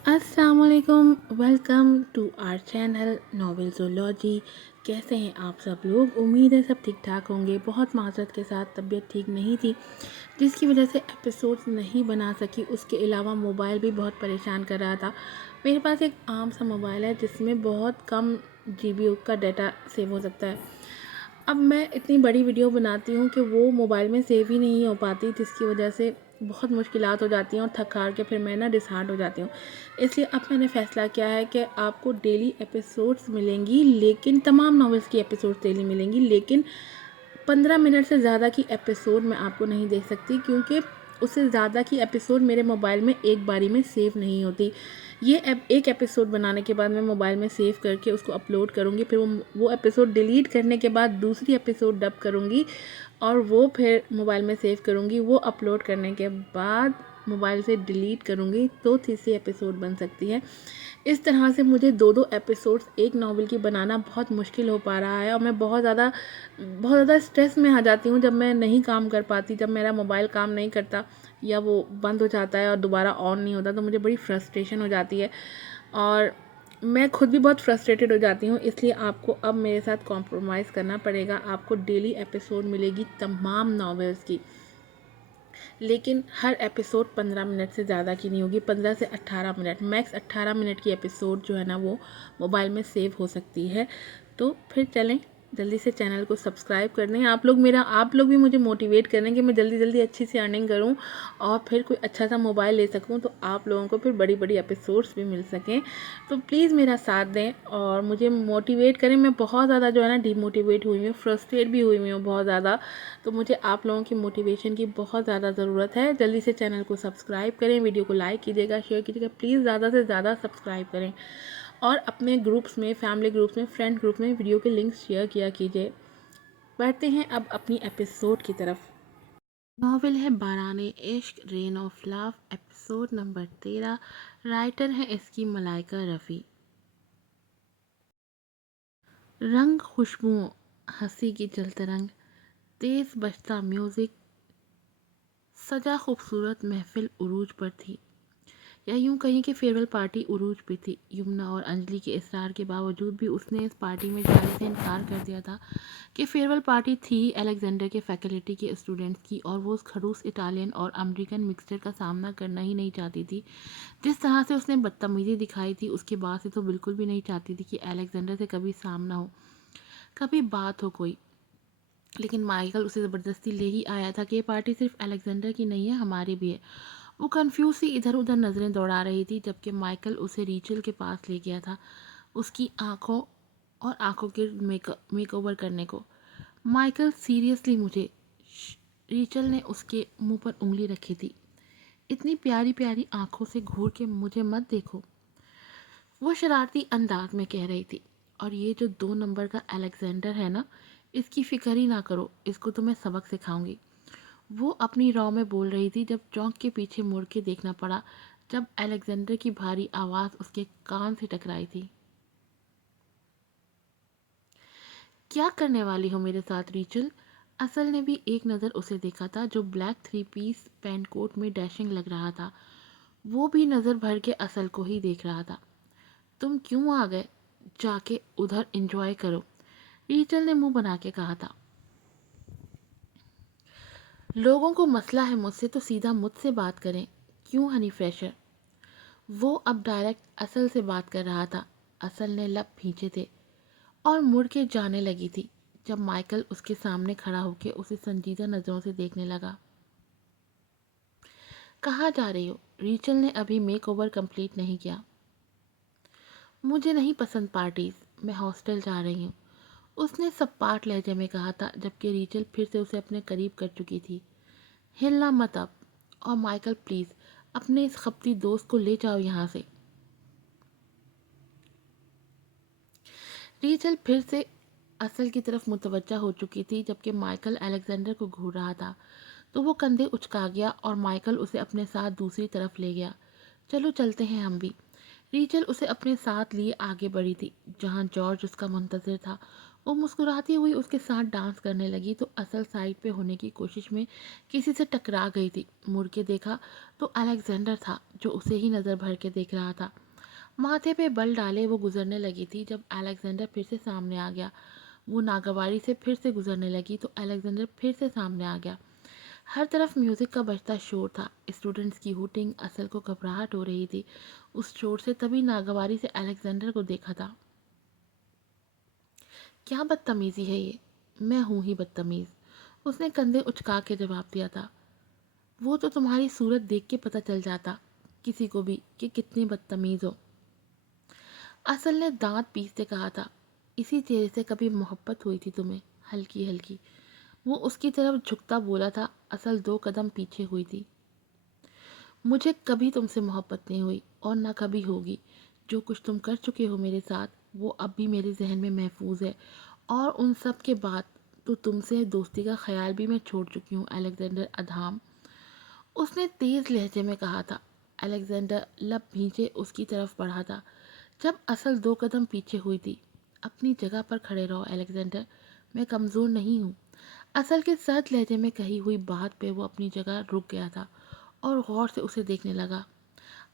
अस्सलाम वालेकुम। Welcome to our channel novel zoology. कैसे हैं आप सब लोग? उम्मीद है सब ठीक ठाक होंगे। बहुत माज़रत के साथ तबीयत ठीक नहीं थी जिसकी वजह से एपिसोड्स नहीं बना सकी। उसके अलावा मोबाइल भी बहुत परेशान कर रहा था। मेरे पास एक आम सा मोबाइल है जिसमें बहुत कम GB का डाटा सेव हो सकता है। अब मैं इतनी बड़ी वीडियो बनाती हूँ कि वो मोबाइल में सेव ही नहीं हो पाती, जिसकी वजह से बहुत मुश्किलात हो जाती हैं और थक हार के फिर मैं ना डिसहार्ट हो जाती हूँ। इसलिए अब मैंने फ़ैसला किया है कि आपको डेली एपिसोड्स मिलेंगी, लेकिन तमाम नॉवेल्स की एपिसोड्स डेली मिलेंगी, लेकिन 15 मिनट से ज़्यादा की एपिसोड मैं आपको नहीं दे सकती, क्योंकि उससे ज़्यादा की एपिसोड मेरे मोबाइल में एक बारी में सेव नहीं होती। ये एक एपिसोड बनाने के बाद मैं मोबाइल में सेव करके उसको अपलोड करूँगी, फिर वो एपिसोड डिलीट करने के बाद दूसरी एपिसोड डब करूँगी और वो फिर मोबाइल में सेव करूँगी। वो अपलोड करने के बाद मोबाइल से डिलीट करूँगी तो तीसरी एपिसोड बन सकती है। इस तरह से मुझे दो दो एपिसोड्स एक नावल की बनाना बहुत मुश्किल हो पा रहा है और मैं बहुत ज़्यादा स्ट्रेस में आ जाती हूँ जब मैं नहीं काम कर पाती, जब मेरा मोबाइल काम नहीं करता या वो बंद हो जाता है और दोबारा ऑन नहीं होता, तो मुझे बड़ी फ्रस्ट्रेशन हो जाती है और मैं खुद भी बहुत फ्रस्ट्रेटेड हो जाती हूँ। इसलिए आपको अब मेरे साथ कॉम्प्रोमाइज़ करना पड़ेगा। आपको डेली एपिसोड मिलेगी तमाम नॉवेल्स की, लेकिन हर एपिसोड 15 मिनट से ज़्यादा की नहीं होगी। 15 से 18 मिनट, मैक्स 18 मिनट की एपिसोड जो है ना वो मोबाइल में सेव हो सकती है। तो फिर चलें, जल्दी से चैनल को सब्सक्राइब कर दें। आप लोग भी मुझे मोटिवेट करें कि मैं जल्दी जल्दी अच्छी सी अर्निंग करूं और फिर कोई अच्छा सा मोबाइल ले सकूं, तो आप लोगों को फिर बड़ी बड़ी एपिसोड्स भी मिल सकें। तो प्लीज़ मेरा साथ दें और मुझे मोटिवेट करें। मैं बहुत ज़्यादा जो है ना डिमोटिवेट हुई हूँ, फ्रस्ट्रेट भी हुई हूँ बहुत ज़्यादा। तो मुझे आप लोगों की मोटिवेशन की बहुत ज़्यादा ज़रूरत है। जल्दी से चैनल को सब्सक्राइब करें, वीडियो को लाइक कीजिएगा, शेयर कीजिएगा, प्लीज़ ज़्यादा से ज़्यादा सब्सक्राइब करें और अपने ग्रुप्स में, फैमिली ग्रुप्स में, फ्रेंड ग्रुप में वीडियो के लिंक्स शेयर किया कीजिए। बढ़ते हैं अब अपनी एपिसोड की तरफ। नॉवेल है बाराने इश्क, rain of love, episode number 13। Writer है इसकी मलाइका रफ़ी। रंग खुशबुओं, हंसी की जलतरंग, तेज़ बजता म्यूज़िक, सजा खूबसूरत महफिल उरूज पर थी, या यूं कहीं कि फेयरवेल पार्टी उरूज पे थी। यमुना और अंजलि के इसरार के बावजूद भी उसने इस पार्टी में जाने से इनकार कर दिया था कि फेयरवेल पार्टी थी अलेक्जेंडर के फैकल्टी के स्टूडेंट्स की, और वो उस खड़ूस इटालियन और अमेरिकन मिक्सचर का सामना करना ही नहीं चाहती थी। जिस तरह से उसने बदतमीजी दिखाई थी, उसके बाद से तो बिल्कुल भी नहीं चाहती थी कि अलेक्जेंडर से कभी सामना हो, कभी बात हो कोई। लेकिन माइकल उसे ज़बरदस्ती ले ही आया था कि ये पार्टी सिर्फ अलेक्जेंडर की नहीं है, हमारी भी है। वो कंफ्यूज सी इधर उधर नज़रें दौड़ा रही थी, जबकि माइकल उसे रीचल के पास ले गया था उसकी आंखों के मेक ओवर करने को। माइकल सीरियसली, मुझे रीचल ने उसके मुंह पर उंगली रखी थी। इतनी प्यारी प्यारी आंखों से घूर के मुझे मत देखो, वो शरारती अंदाज में कह रही थी। और ये जो 2 नंबर का अलेक्जेंडर है ना, इसकी फिक्र ही ना करो, इसको तो मैं सबक सिखाऊंगी। वो अपनी रॉ में बोल रही थी जब चौंक के पीछे मुड़ के देखना पड़ा, जब अलेक्जेंडर की भारी आवाज़ उसके कान से टकराई थी। क्या करने वाली हो मेरे साथ रीचल? असल ने भी एक नज़र उसे देखा था, जो ब्लैक 3 पीस पैंट कोट में डैशिंग लग रहा था। वो भी नज़र भर के असल को ही देख रहा था। तुम क्यों आ गए? जाके उधर एंजॉय करो, रीचल ने मुंह बना के कहा था। लोगों को मसला है मुझसे तो सीधा मुझसे बात करें, क्यों हनी फ्रेशर? वो अब डायरेक्ट असल से बात कर रहा था। असल ने लब खींचे थे और मुड़ के जाने लगी थी, जब माइकल उसके सामने खड़ा होकर उसे संजीदा नज़रों से देखने लगा। कहाँ जा रही हो? रीचल ने अभी मेक ओवर कंप्लीट नहीं किया। मुझे नहीं पसंद पार्टीज, मैं हॉस्टल जा रही हूँ, उसने सपाट लहजे में कहा था, जबकि रीचल फिर से उसे अपने करीब कर चुकी थी। हिलना मत अब, और माइकल प्लीज़ अपने इस खपती दोस्त को ले जाओ यहाँ से। रीचल फिर से असल की तरफ मुतवज्जा हो चुकी थी, जबकि माइकल अलेक्जेंडर को घूर रहा था। तो वो कंधे उचका गया और माइकल उसे अपने साथ दूसरी तरफ ले गया। चलो चलते हैं हम भी। रीचल उसे अपने साथ लिए आगे बढ़ी थी, जहाँ जॉर्ज उसका मुंतज़िर था। وہ مسکراتی ہوئی اس کے ساتھ ڈانس کرنے لگی تو اصل سائڈ پہ ہونے کی کوشش میں کسی سے ٹکرا گئی تھی۔ مڑ کے دیکھا تو الیگزینڈر تھا جو اسے ہی نظر بھر کے دیکھ رہا تھا۔ ماتھے پہ بل ڈالے وہ گزرنے لگی تھی جب الیگزینڈر پھر سے سامنے آ گیا۔ وہ ناگواری سے پھر سے گزرنے لگی تو الیگزینڈر پھر سے سامنے آ گیا۔ ہر طرف میوزک کا بجتا شور تھا، اسٹوڈنٹس کی ہوٹنگ، اصل کو گھبراہٹ ہو رہی تھی اس شور سے۔ تبھی ناگواری سے الیگزینڈر کو دیکھا تھا۔ کیا بدتمیزی ہے یہ؟ میں ہوں ہی بدتمیز، اس نے کندھے اچکا کے جواب دیا تھا۔ وہ تو تمہاری صورت دیکھ کے پتہ چل جاتا کسی کو بھی کہ کتنی بدتمیز ہو، اصل نے دانت پیستے کہا تھا۔ اسی چہرے سے کبھی محبت ہوئی تھی تمہیں؟ ہلکی ہلکی وہ اس کی طرف جھکتا بولا تھا۔ اصل 2 قدم پیچھے ہوئی تھی۔ مجھے کبھی تم سے محبت نہیں ہوئی اور نہ کبھی ہوگی۔ جو کچھ تم کر چکے ہو میرے ساتھ وہ اب بھی میرے ذہن میں محفوظ ہے، اور ان سب کے بعد تو تم سے دوستی کا خیال بھی میں چھوڑ چکی ہوں الیگزینڈر ادھام، اس نے تیز لہجے میں کہا تھا۔ الیگزینڈر لب بھینچے اس کی طرف بڑھا تھا جب اصل 2 قدم پیچھے ہوئی تھی۔ اپنی جگہ پر کھڑے رہو الیگزینڈر، میں کمزور نہیں ہوں۔ اصل کے سرد لہجے میں کہی ہوئی بات پہ وہ اپنی جگہ رک گیا تھا اور غور سے اسے دیکھنے لگا۔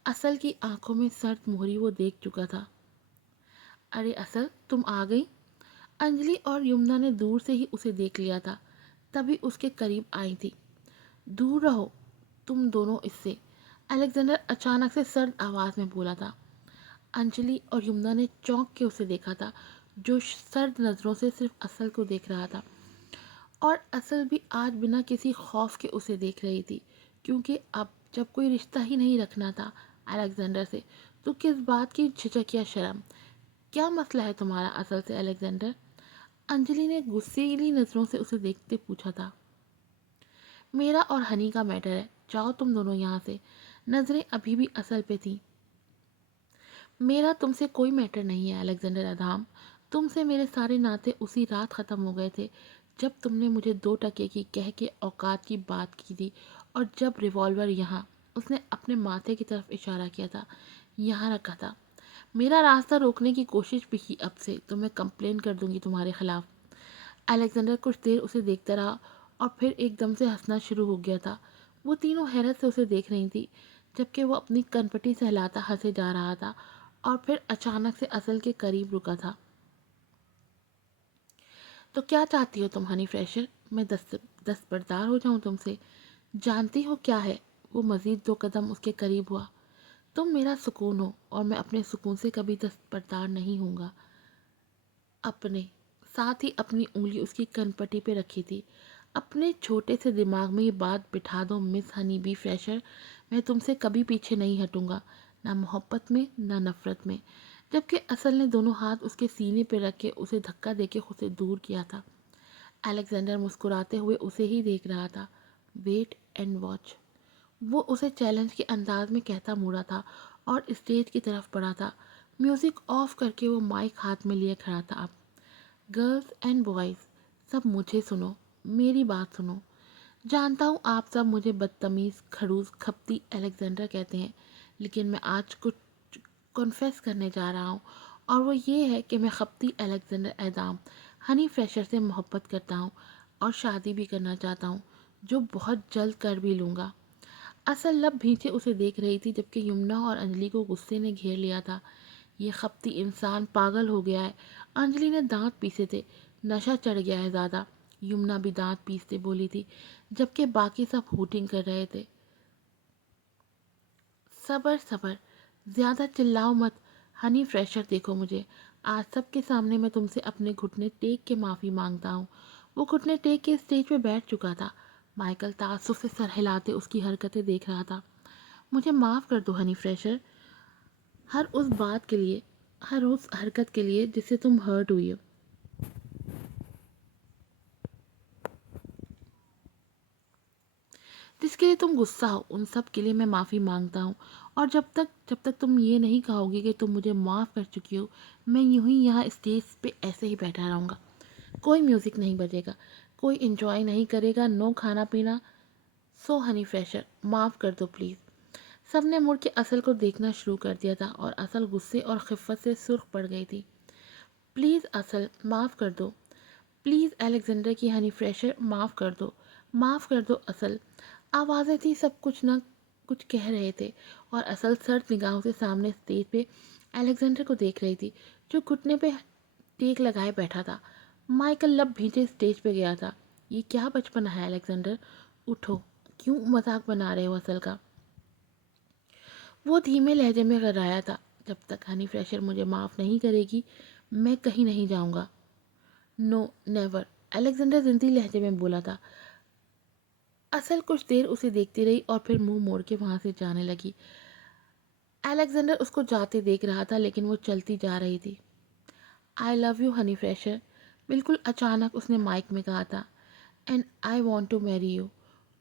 اصل کی آنکھوں میں سرد مہری وہ دیکھ چکا تھا۔ ارے اصل تم آ گئی؟ انجلی اور یمنا نے دور سے ہی اسے دیکھ لیا تھا تبھی اس کے قریب آئی تھی۔ دور رہو تم دونوں اس سے، الیگزینڈر اچانک سے سرد آواز میں بولا تھا۔ انجلی اور یمنا نے چونک کے اسے دیکھا تھا جو سرد نظروں سے صرف اصل کو دیکھ رہا تھا، اور اصل بھی آج بنا کسی خوف کے اسے دیکھ رہی تھی، کیونکہ اب جب کوئی رشتہ ہی نہیں رکھنا تھا الیگزینڈر سے تو کس بات کی جھجک یا شرم؟ کیا مسئلہ ہے تمہارا اصل سے الیگزینڈر؟ انجلی نے غصیلی نظروں سے اسے دیکھتے پوچھا تھا۔ میرا اور ہنی کا میٹر ہے، جاؤ تم دونوں یہاں سے۔ نظریں ابھی بھی اصل پہ تھیں۔ میرا تم سے کوئی میٹر نہیں ہے الیگزینڈر ادھام، تم سے میرے سارے ناطے اسی رات ختم ہو گئے تھے جب تم نے مجھے 2 ٹکے کی کہہ کے اوقات کی بات کی تھی، اور جب ریوالور یہاں، اس نے اپنے ماتھے کی طرف اشارہ کیا تھا، یہاں رکھا تھا، میرا راستہ روکنے کی کوشش بھی کی اب سے تو میں کمپلین کر دوں گی تمہارے خلاف۔ الیگزینڈر کچھ دیر اسے دیکھتا رہا اور پھر ایک دم سے ہنسنا شروع ہو گیا تھا۔ وہ تینوں حیرت سے اسے دیکھ رہی تھی جبکہ وہ اپنی کنپٹی سہلاتا ہنسے جا رہا تھا، اور پھر اچانک سے اصل کے قریب رکا تھا۔ تو کیا چاہتی ہو تم ہنی فریشر؟ میں دستبردار ہو جاؤں تم سے؟ جانتی ہو کیا ہے؟ وہ مزید 2 قدم اس کے قریب ہوا۔ تم میرا سکون ہو اور میں اپنے سکون سے کبھی دستبردار نہیں ہوں گا۔ اپنے ساتھ ہی اپنی انگلی اس کی کنپٹی پہ رکھی تھی۔ اپنے چھوٹے سے دماغ میں یہ بات بٹھا دو مس ہنی بی فریشر، میں تم سے کبھی پیچھے نہیں ہٹوں گا، نہ محبت میں نہ نفرت میں۔ جبکہ اصل نے دونوں ہاتھ اس کے سینے پہ رکھ کے اسے دھکا دے کے خود سے دور کیا تھا۔ الیگزینڈر مسکراتے ہوئے اسے ہی دیکھ رہا تھا۔ ویٹ اینڈ واچ، وہ اسے چیلنج کے انداز میں کہتا مڑا تھا اور اسٹیج کی طرف بڑھا تھا۔ میوزک آف کر کے وہ مائک ہاتھ میں لیے کھڑا تھا۔ اب گرلز اینڈ بوائز سب مجھے سنو، میری بات سنو۔ جانتا ہوں آپ سب مجھے بدتمیز، کھڑوس، کھپتی الیگزینڈر کہتے ہیں، لیکن میں آج کچھ کنفیس کرنے جا رہا ہوں، اور وہ یہ ہے کہ میں کھپتی الیگزینڈر ادھام ہنی فریشر سے محبت کرتا ہوں اور شادی بھی کرنا چاہتا ہوں، جو بہت جلد کر بھی لوں گا۔ اصل لب بھینچے اسے دیکھ رہی تھی جبکہ یمنا اور انجلی کو غصے نے گھیر لیا تھا۔ یہ خپتی انسان پاگل ہو گیا ہے، انجلی نے دانت پیسے تھے۔ نشہ چڑھ گیا ہے زیادہ، یمنا بھی دانت پیستے بولی تھی جبکہ باقی سب ہوٹنگ کر رہے تھے۔ صبر صبر، زیادہ چلاؤ مت ہنی فریشر، دیکھو مجھے، آج سب کے سامنے میں تم سے اپنے گھٹنے ٹیک کے معافی مانگتا ہوں۔ وہ گھٹنے ٹیک کے اسٹیج پہ بیٹھ چکا تھا۔ مائیکل تعصب سے سر ہلاتے اس کی حرکتیں دیکھ رہا تھا۔ مجھے معاف کر دو ہنی فریشر، ہر اس بات کے لیے، ہر اس حرکت کے لیے جس سے تم ہرٹ ہوئی ہو، جس کے لیے تم غصہ ہو، ان سب کے لیے میں معافی مانگتا ہوں۔ اور جب تک تم یہ نہیں کہو گی کہ تم مجھے معاف کر چکی ہو، میں یوں ہی یہاں اسٹیج پہ ایسے ہی بیٹھا رہوں گا۔ کوئی میوزک نہیں بجے گا، کوئی انجوائے نہیں کرے گا، نو کھانا پینا۔ سو ہنی فریشر معاف کر دو پلیز۔ سب نے مڑ کے اصل کو دیکھنا شروع کر دیا تھا اور اصل غصے اور خفت سے سرخ پڑ گئی تھی۔ प्लीज़ असल माफ़ कर दो। प्लीज़ अलेक्जेंडर की हनी फ्रेशर माफ़ कर दो। माफ़ कर दो असल। आवाज़ें थी, सब कुछ ना कुछ कह रहे थे और असल सर्द निगाहों से सामने स्टेज पे अलेक्जेंडर को देख रही थी, जो घुटने पे टेक लगाए बैठा था। माइकल लब भींचे स्टेज पे गया था। ये क्या बचपना है अलेक्जेंडर, उठो। क्यों मजाक बना रहे हो असल का? वो धीमे लहजे में कराया था, जब तक हनी फ्रेशर मुझे माफ़ नहीं करेगी मैं कहीं नहीं जाऊंगा। नो नेवर, अलेक्जेंडर जिंदी लहजे में बोला था। असल कुछ देर उसे देखती रही और फिर मुंह मोड़ के वहां से जाने लगी। अलेक्जेंडर उसको जाते देख रहा था, लेकिन वो चलती जा रही थी। I love you honey fresher, बिल्कुल अचानक उसने माइक में कहा था। And I want to marry you,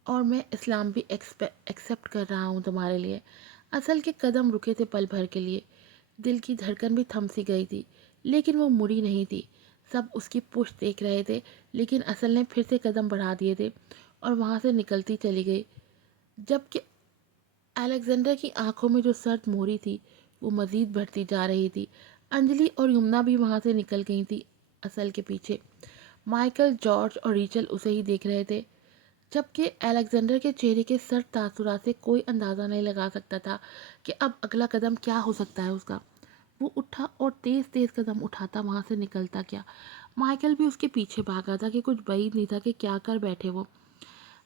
और मैं इस्लाम भी एक्सेप्ट कर रहा हूँ तुम्हारे लिए। असल के कदम रुके थे पल भर के लिए, दिल की धड़कन भी थम सी गई थी, लेकिन वो मुड़ी नहीं थी। सब उसकी पुश्त देख रहे थे, लेकिन असल ने फिर से कदम बढ़ा दिए थे और वहाँ से निकलती चली गई, जबकि अलेक्जेंडर की आंखों में जो सर्द मोहरी थी वो मज़ीद बढ़ती जा रही थी। अंजलि और यमुना भी वहाँ से निकल गई थी असल के पीछे। माइकल, जॉर्ज और रीचल उसे ही देख रहे थे, जबकि अलेक्जेंडर के चेहरे के सर्द तासुरात से कोई अंदाज़ा नहीं लगा सकता था कि अब अगला कदम क्या हो सकता है उसका। वो उठा और तेज़ तेज़ कदम उठाता वहाँ से निकलता क्या। माइकल भी उसके पीछे भागा था कि कुछ बैद नहीं था कि क्या कर बैठे वो।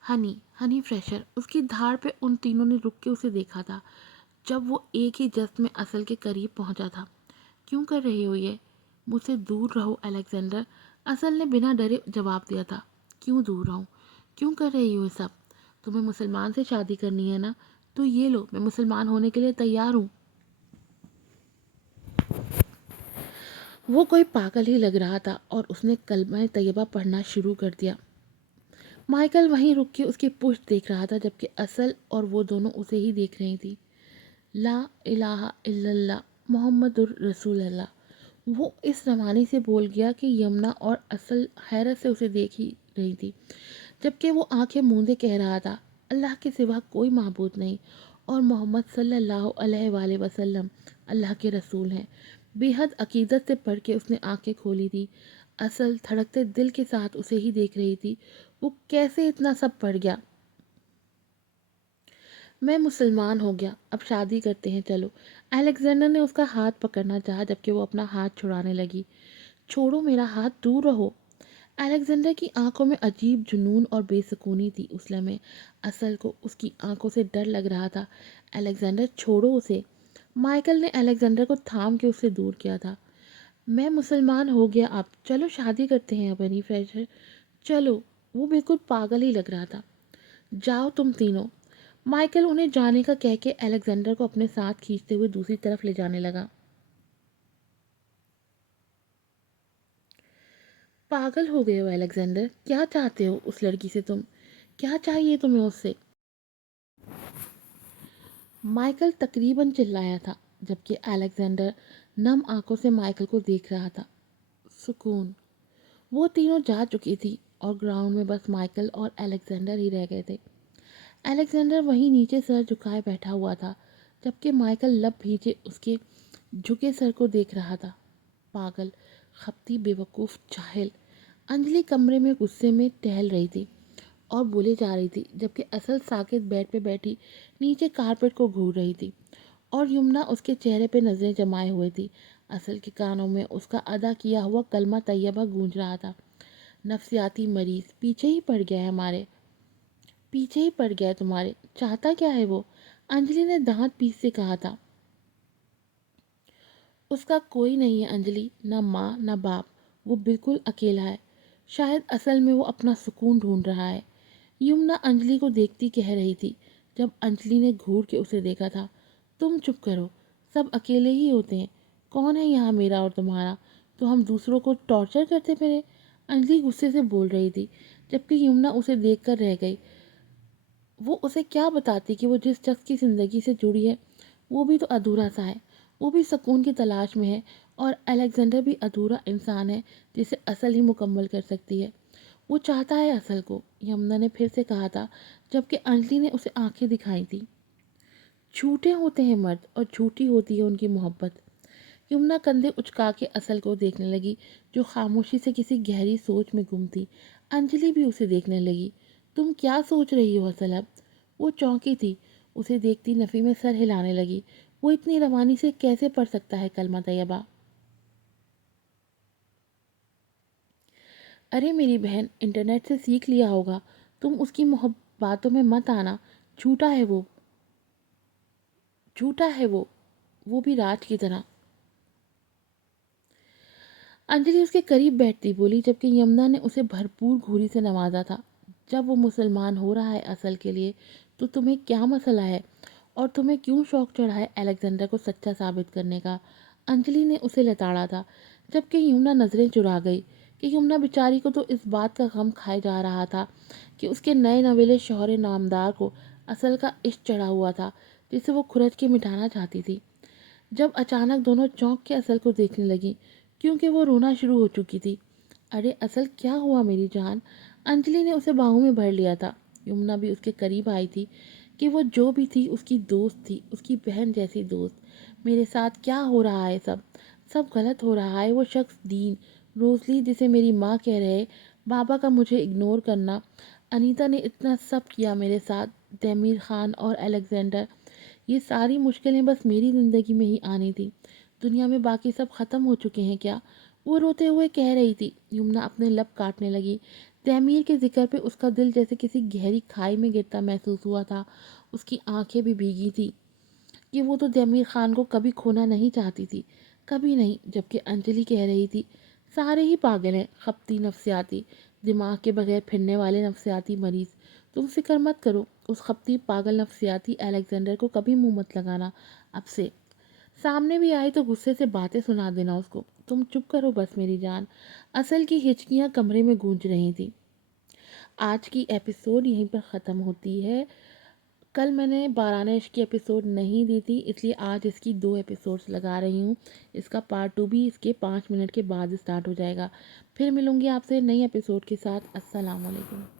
हनी हनी फ्रेशर, उसकी धार पे उन तीनों ने रुक के उसे देखा था, जब वो एक ही जस्त में असल के करीब पहुंचा था। क्यों कर रही हो ये? मुझसे दूर रहो अलेक्जेंडर, असल ने बिना डरे जवाब दिया था। क्यों दूर रहूं? क्यों कर रही हो ये सब? तुम्हें मुसलमान से शादी करनी है ना, तो ये लो, मैं मुसलमान होने के लिए तैयार हूँ। वो कोई पागल ही लग रहा था और उसने कलमा तैयबा पढ़ना शुरू कर दिया। माइकल वहीं रुक के उसकी पुश्त देख रहा था, जबकि असल और वो दोनों उसे ही देख रही थी। ला इलाहा इल्लल्लाह मोहम्मदुर रसूलल्लाह। वो इस रवानी से बोल गया कि यमुना और असल हैरत से उसे देख ही रही थी, जबकि वो आंखें मूंदे कह रहा था, अल्लाह के सिवा कोई माबूद नहीं और मोहम्मद सल्लल्लाहु अलैहि वसल्लम अल्लाह के रसूल हैं। बेहद अकीदत से पढ़ के उसने आंखें खोली थी। असल धड़कते दिल के साथ उसे ही देख रही थी। वो कैसे इतना सब पढ़ गया? मैं मुसलमान हो गया, अब शादी करते हैं चलो। अलेक्जेंडर ने उसका हाथ पकड़ना चाहा, जबकि वो अपना हाथ छुड़ाने लगी। छोड़ो मेरा हाथ, दूर रहो। अलेक्जेंडर की आंखों में अजीब जुनून और बेसुकूनी थी उस लम्हे। असल को उसकी आंखों से डर लग रहा था। अलेक्जेंडर छोड़ो उसे। माइकल ने अलेक्जेंडर को थाम के उससे दूर किया था। मैं मुसलमान हो गया, अब चलो शादी करते हैं अपनी फ्रेशर, चलो। वो बिल्कुल पागल ही लग रहा था। जाओ तुम तीनों। माइकल उन्हें जाने का कह के अलेक्जेंडर को अपने साथ खींचते हुए दूसरी तरफ ले जाने लगा। पागल हो गए हो अलेक्जेंडर, क्या चाहते हो उस लड़की से तुम? क्या चाहिए तुम्हें उससे? माइकल तकरीबन चिल्लाया था, जबकि अलेक्जेंडर नम आंखों से माइकल को देख रहा था। सुकून। वो तीनों जा चुकी थी और ग्राउंड में बस माइकल और अलेक्जेंडर ही रह गए थे। अलेक्जेंडर वहीं नीचे सर झुकाए बैठा हुआ था, जबकि माइकल लब भींचे उसके झुके सर को देख रहा था। पागल, खपती, बेवकूफ़, जाहिल। अंजलि कमरे में गुस्से में टहल रही थी और बोले जा रही थी, जबकि असल साकेत बेड पे बैठी नीचे कारपेट को घूर रही थी और यमुना उसके चेहरे पे नज़रें जमाए हुए थी। असल के कानों में उसका अदा किया हुआ कलमा तैयबा गूंज रहा था। नफसियाती मरीज पीछे ही पड़ गया है हमारे, पीछे ही पड़ गया है तुम्हारे। चाहता क्या है वो? अंजलि ने दांत पीस से कहा था। उसका कोई नहीं है अंजलि, ना माँ ना बाप, वो बिल्कुल अकेला है। शायद असल में वो अपना सुकून ढूंढ रहा है। यमुना अंजलि को देखती कह रही थी, जब अंजलि ने घूर के उसे देखा था। तुम चुप करो, सब अकेले ही होते हैं। कौन है यहाँ मेरा और तुम्हारा? तो हम दूसरों को टॉर्चर करते फिरे। अंजलि गुस्से से बोल रही थी, जबकि यमुना उसे देखकर रह गई। वो उसे क्या बताती कि वो जिस शख्स की ज़िंदगी से जुड़ी है वो भी तो अधूरा सा है, वो भी सुकून की तलाश में है, और अलेक्जेंडर भी अधूरा इंसान है जिसे असल ही मुकम्मल कर सकती है। वो चाहता है असल को, यमुना ने फिर से कहा था, जबकि अंजलि ने उसे आंखें दिखाई थी। झूठे होते हैं मर्द और झूठी होती है उनकी मोहब्बत। یمنا کندھے اچکا کے اصل کو دیکھنے لگی جو خاموشی سے کسی گہری سوچ میں گم تھی۔ انجلی بھی اسے دیکھنے لگی۔ تم کیا سوچ رہی ہو اصل اب؟ وہ چونکی تھی۔ اسے دیکھتی نفی میں سر ہلانے لگی۔ وہ اتنی روانی سے کیسے پڑھ سکتا ہے کلمہ طیبہ؟ ارے میری بہن، انٹرنیٹ سے سیکھ لیا ہوگا۔ تم اس کی باتوں میں مت آنا۔ جھوٹا ہے وہ، جھوٹا ہے وہ بھی راج کی طرح۔ انجلی اس کے قریب بیٹھتی بولی جبکہ یمنا نے اسے بھرپور گھوری سے نوازا تھا۔ جب وہ مسلمان ہو رہا ہے اصل کے لیے تو تمہیں کیا مسئلہ ہے؟ اور تمہیں کیوں شوق چڑھا ہے الیگزینڈر کو سچا ثابت کرنے کا؟ انجلی نے اسے لتاڑا تھا جبکہ یمنا نظریں چرا گئی کہ یمنا بیچاری کو تو اس بات کا غم کھائے جا رہا تھا کہ اس کے نئے نویلے شوہر نامدار کو اصل کا عشق چڑھا ہوا تھا جسے وہ کھرچ کے مٹانا چاہتی تھی۔ جب اچانک دونوں چونک کے اصل کو دیکھنے لگی کیونکہ وہ رونا شروع ہو چکی تھی۔ ارے اصل کیا ہوا میری جان؟ انجلی نے اسے باہوں میں بھر لیا تھا۔ یمنا بھی اس کے قریب آئی تھی کہ وہ جو بھی تھی اس کی دوست تھی، اس کی بہن جیسی دوست۔ میرے ساتھ کیا ہو رہا ہے؟ سب غلط ہو رہا ہے۔ وہ شخص دین روزلی جسے میری ماں کہہ رہے، بابا کا مجھے اگنور کرنا، انیتا نے اتنا سب کیا میرے ساتھ، تیمیر خان اور الیگزینڈر، یہ ساری مشکلیں بس میری زندگی میں ہی آنی تھی۔ دنیا میں باقی سب ختم ہو چکے ہیں کیا؟ وہ روتے ہوئے کہہ رہی تھی۔ یمنا اپنے لب کاٹنے لگی۔ تیمیر کے ذکر پہ اس کا دل جیسے کسی گہری کھائی میں گرتا محسوس ہوا تھا۔ اس کی آنکھیں بھی بھیگی تھی کہ وہ تو تیمیر خان کو کبھی کھونا نہیں چاہتی تھی، کبھی نہیں۔ جبکہ انجلی کہہ رہی تھی سارے ہی پاگل ہیں، خپتی نفسیاتی، دماغ کے بغیر پھرنے والے نفسیاتی مریض۔ تم فکر مت کرو، اس خپتی پاگل نفسیاتی الیگزینڈر کو کبھی منہ مت لگانا اب سے۔ سامنے بھی آئے تو غصے سے باتیں سنا دینا اس کو۔ تم چپ کرو بس میری جان۔ اصل کی ہچکیاں کمرے میں گونج رہی تھی۔ آج کی ایپیسوڈ یہیں پر ختم ہوتی ہے۔ کل میں نے 12 عشق کی ایپیسوڈ نہیں دی تھی، اس لیے آج اس کی 2 ایپیسوڈز لگا رہی ہوں۔ اس کا پارٹ 2 بھی اس کے 5 منٹ کے بعد سٹارٹ ہو جائے گا۔ پھر ملوں گی آپ سے نئی ایپیسوڈ کے ساتھ۔ السلام علیکم۔